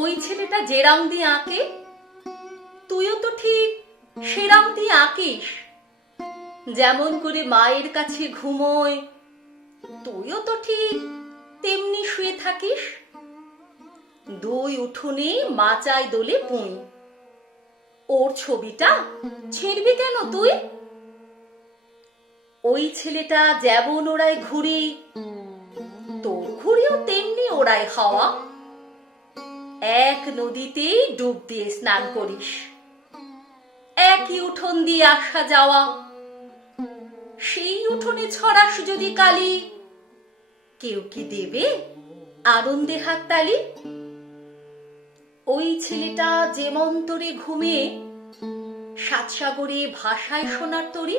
ওই ছেলেটা যেরাম দিয়ে আঁকে তুইও তো ঠিক সেরাম দিয়ে আঁকিস। যেমন করে মায়ের কাছে ঘুমোয় তুইও তো ঠিক তেমনি শুয়ে থাকিস। দুই উঠোনে মাচায় দোলে পুঁই, ওর ছবিটা ছিঁড়বি কেন তুই? ওই ছেলেটা যেমন ওড়ায় ঘুড়ি তোর ঘুড়িও তেমনি ওড়ায় হাওয়া। এক নদীতেই ডুব দিয়ে স্নান করিস, একই উঠোন দিয়ে আসা যাওয়া। সেই উঠোনে ছড়াস যদি কালি, কেউ কি দেবে আনন্দে হাততালি? ওই ছেলেটা যেমন তোরে ঘুমিয়ে সাতসাগরে ভাষায় সোনার তরি,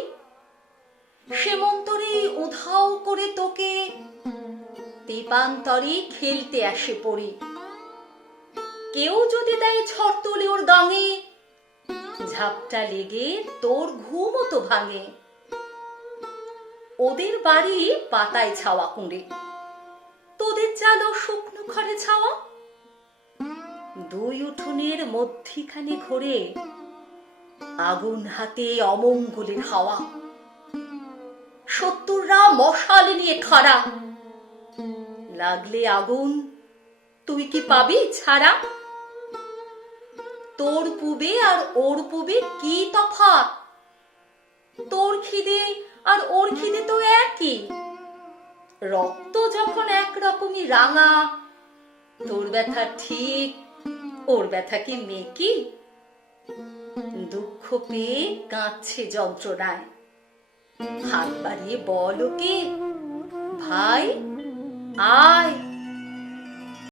সেমন তোরে উধাও করে তোকে তেপান্তরে খেলতে আসে পড়ি। কেউ যদি দেয় ঝড় তুলে ওর গাঙে, ঝাপটা লেগে তোর ঘুমও তো ভাঙে। ওদের বাড়ি পাতায় ছাওয়া কুঁড়ে, তোদের চালো শুকনো ঘরে ছাওয়া। দুই উঠোনের মধ্যিখানে ঘোরে আগুন হাতে অমঙ্গলের হাওয়া। শত্রুরা মশাল নিয়ে খাড়া, লাগলে আগুন তুই কি পাবি ছাড়া? তোর পুবে আর ওর পুবে কি তফাৎ? তোর খিদে আর ওর খিদে তো একই। রক্ত যখন একরকমই রাঙা, তোর ব্যথা ঠিক ওর ব্যথা কি মেকি? দুঃখ পেয়ে কাঁদছে যন্ত্রণায়, হাত বাড়িয়ে বল ওকে, ভাই আয়।